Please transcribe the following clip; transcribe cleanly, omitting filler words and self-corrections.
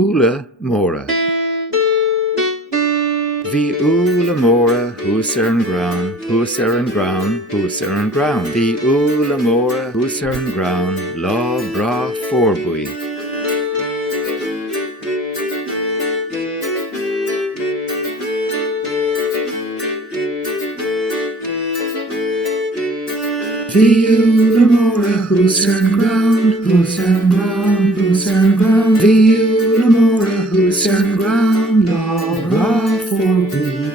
Úlla Móra. Bhí Úlla Móra thuas ar an grán, thuas ar an grán, thuas ar an grán. Bhí Úlla Móra thuas ar an grán, lá bra fórbuí. Bhí Úlla Móra thuas ar an grán, thuas ar an grán, thuas ar an grán. Bhí Úlla Móra thuas ar an grán, lá bra fórbuí.